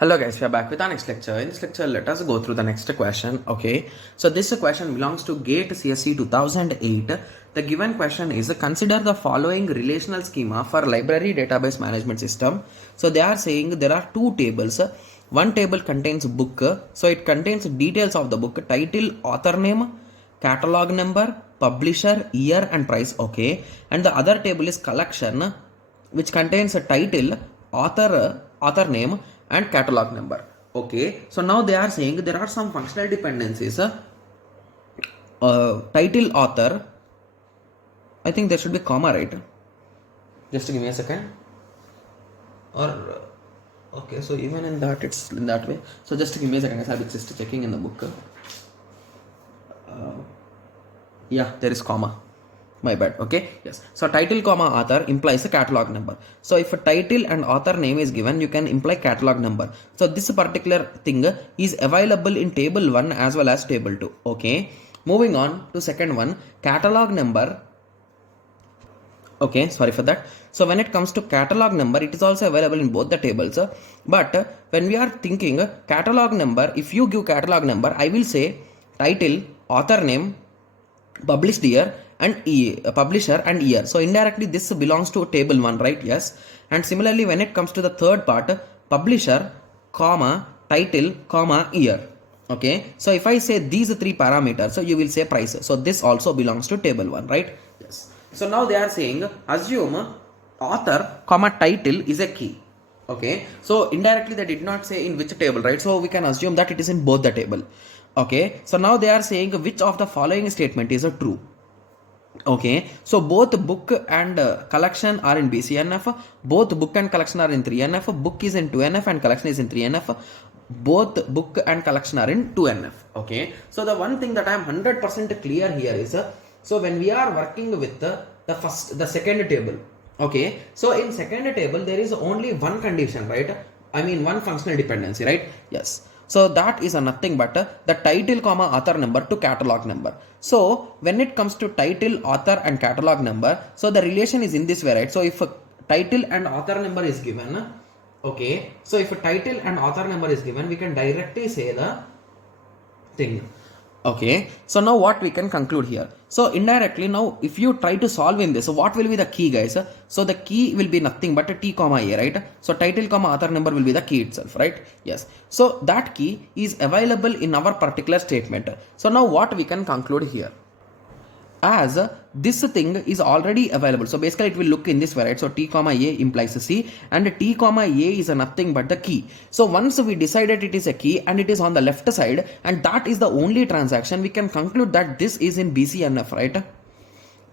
Hello guys, we are back with our next lecture. In this lecture, let us go through the next question. Okay, so this question belongs to GATE CSE 2008. The given question is consider the following relational schema for library database management system. So they are saying there are two tables. One table contains book, so it contains details of the book, title, author name, catalog number, publisher, year and price. Okay, and the other table is collection, which contains a title, author name and catalog number. Okay, so now they are saying there are some functional dependencies. Title, author, I think there should be comma, right? Just give me a second. Or okay, so even in that it's in that way. So just give me a second, I'll be just checking in the book. Yeah, there is comma, my bad. Okay, yes, so title comma author implies a catalog number. So if a title and author name is given, you can imply catalog number. So this particular thing is available in table 1 as well as table 2. Okay, moving on to second one, catalog number. Okay, sorry for that. So when it comes to catalog number, it is also available in both the tables. But when we are thinking catalog number, if you give catalog number, I will say title, author name, published year and publisher and year. So indirectly this belongs to table 1, right? Yes. And similarly when it comes to the third part, publisher, comma, title, comma, year. Okay, so if I say these three parameters, so you will say price. So this also belongs to table 1, right? Yes. So now they are saying assume author comma title is a key. Okay, so indirectly they did not say in which table, right? So we can assume that it is in both the table. Okay, so now they are saying which of the following statement is a true. Okay, so both book and collection are in BCNF, both book and collection are in 3NF, book is in 2NF and collection is in 3NF, both book and collection are in 2NF. Okay, so the one thing that I am 100% clear here is so when we are working with the second table, okay, so in second table there is only one condition, right? I mean one functional dependency, right? Yes. So that is nothing but the title comma author number to catalog number. So when it comes to title, author and catalog number, so the relation is in this way, right? So if a title and author number is given, okay, so if a title and author number is given, we can directly say the thing. Okay, so now what we can conclude here? So indirectly now if you try to solve in this, so what will be the key, guys? So the key will be nothing but a t comma a, right? So title comma author number will be the key itself, right? Yes, so that key is available in our particular statement. So now what we can conclude here, as this thing is already available, so basically it will look in this way, right? So t comma a implies a c and t comma a is nothing but the key. So once we decided it is a key and it is on the left side and that is the only transaction, we can conclude that this is in BCNF, right?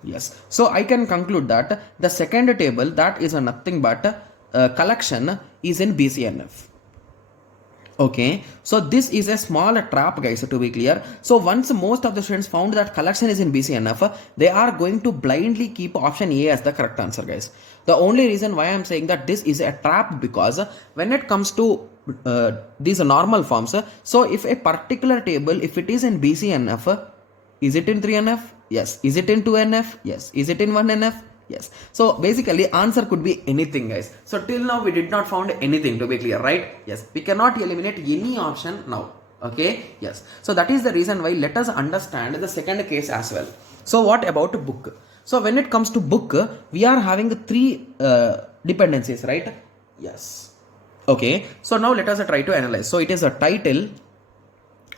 Yes, so I can conclude that the second table, that is nothing but collection, is in BCNF. Okay, so this is a small trap, guys, to be clear. So once most of the students found that collection is in BCNF, they are going to blindly keep option A as the correct answer, guys. The only reason why I am saying that this is a trap, because when it comes to these normal forms, so if a particular table, if it is in BCNF, is it in 3NF? Yes. Is it in 2NF? Yes. Is it in 1NF? Yes. So basically answer could be anything, guys. So till now we did not found anything, to be clear, right? Yes, we cannot eliminate any option now. Okay, yes, so that is the reason why let us understand the second case as well. So what about book? So when it comes to book, we are having three dependencies, right? Yes. Okay, so now let us try to analyze. So it is a title,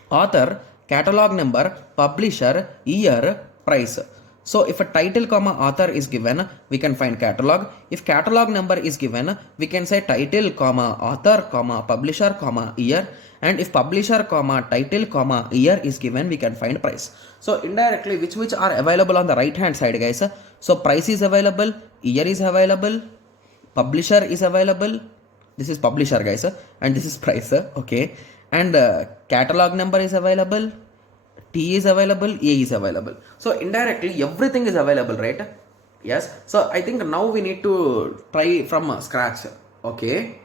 author, catalog number, publisher, year, price. So if a title comma author is given, we can find catalog. If catalog number is given, we can say title comma author comma publisher comma year. And if publisher comma title comma year is given, we can find price. So indirectly which are available on the right hand side, guys. So price is available, year is available, publisher is available. This is publisher, guys, and this is price. Okay, and catalog number is available, T is available, A is available. So indirectly everything is available, right? Yes. So I think now we need to try from scratch. Okay.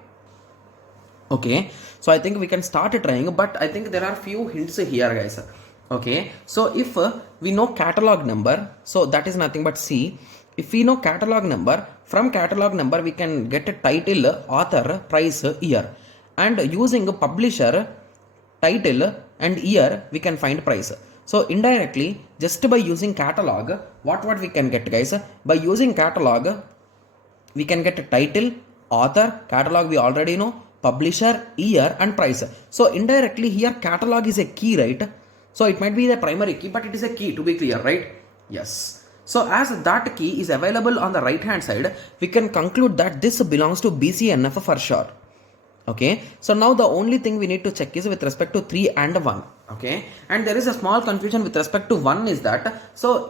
Okay. So I think we can start trying, but I think there are few hints here, guys. Okay. So if we know catalog number, so that is nothing but C. If we know catalog number, from catalog number we can get a title, author, price, year. and using publisher, title and year we can find price. So indirectly, just by using catalog, what we can get, guys? By using catalog, we can get a title, author, catalog we already know, publisher, year and price. So indirectly here catalog is a key, right? So it might be the primary key, but it is a key, to be clear, right? Yes. So as that key is available on the right hand side, we can conclude that this belongs to BCNF for sure. Okay, so now the only thing we need to check is with respect to 3 and 1. Okay, and there is a small confusion with respect to 1 is that, so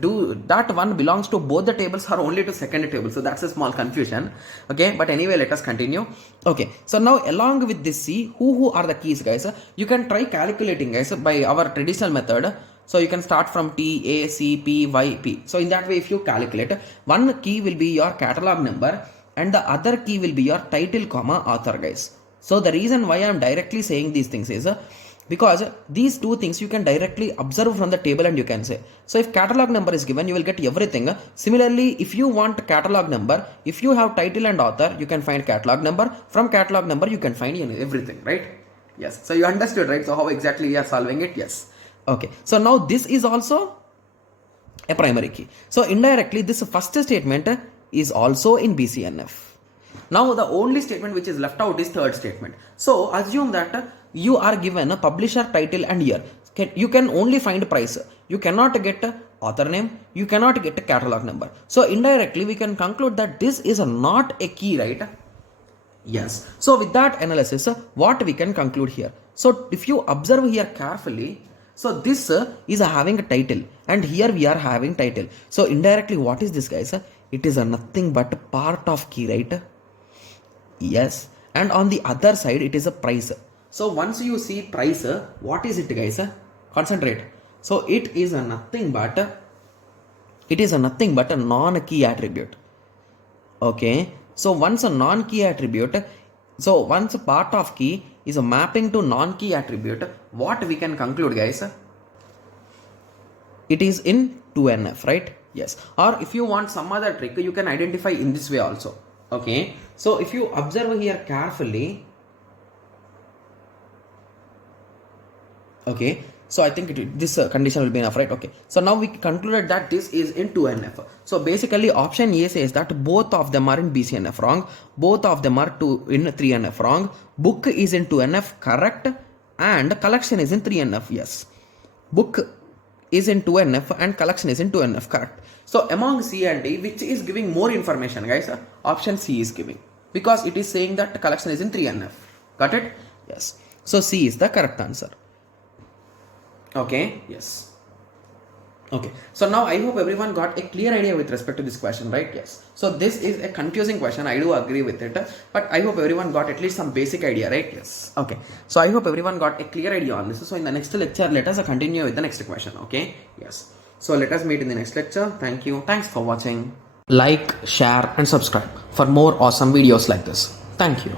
do that 1 belongs to both the tables or only to second table? So that's a small confusion. Okay, but anyway, let us continue. Okay, so now along with this C, who are the keys, guys? You can try calculating, guys, by our traditional method. So you can start from T, A, C, P, Y, P. So in that way, if you calculate, one key will be your catalog number and the other key will be your title, comma, author, guys. So the reason why I am directly saying these things is because these two things you can directly observe from the table and you can say. So if catalog number is given, you will get everything. Similarly, if you want catalog number, if you have title and author, you can find catalog number. From catalog number, you can find everything, right? Yes. So you understood, right? So how exactly we are solving it? Yes. Okay. So now this is also a primary key. So indirectly, this first statement is also in BCNF. Now the only statement which is left out is third statement. So assume that you are given a publisher, title and year. You can only find price. You cannot get author name. You cannot get a catalog number. So indirectly we can conclude that this is not a key, right? Yes. So with that analysis, what we can conclude here? So if you observe here carefully, so this is having a title and here we are having title. So indirectly what is this, guys? It is nothing but part of key, right? Yes. And on the other side, it is a price. So once you see price, what is it, guys? Concentrate. So it is nothing but a non-key attribute. Okay. So once a non-key attribute, so once a part of key is a mapping to non-key attribute, what we can conclude, guys? It is in 2NF, right? Yes. Or if you want some other trick, you can identify in this way also. Okay. So if you observe here carefully, okay, so I think this condition will be enough, right? Okay, so now we concluded that this is in 2NF. So basically option A says that both of them are in BCNF, wrong. Both of them are in 3NF, wrong. Book is in 2NF, correct. And collection is in 3NF, yes. Book is in 2NF and collection is in 2NF, correct. So among C and D, which is giving more information, guys? Option C is giving, because it is saying that collection is in 3NF. Got it? Yes. So C is the correct answer. Okay, yes. Okay, so now I hope everyone got a clear idea with respect to this question, right? Yes. So this is a confusing question, I do agree with it, but I hope everyone got at least some basic idea, right? Yes. Okay, so I hope everyone got a clear idea on this. So in the next lecture, let us continue with the next question, okay? Yes. So let us meet in the next lecture. Thank you. Thanks for watching. Like, share and subscribe for more awesome videos like this. Thank you.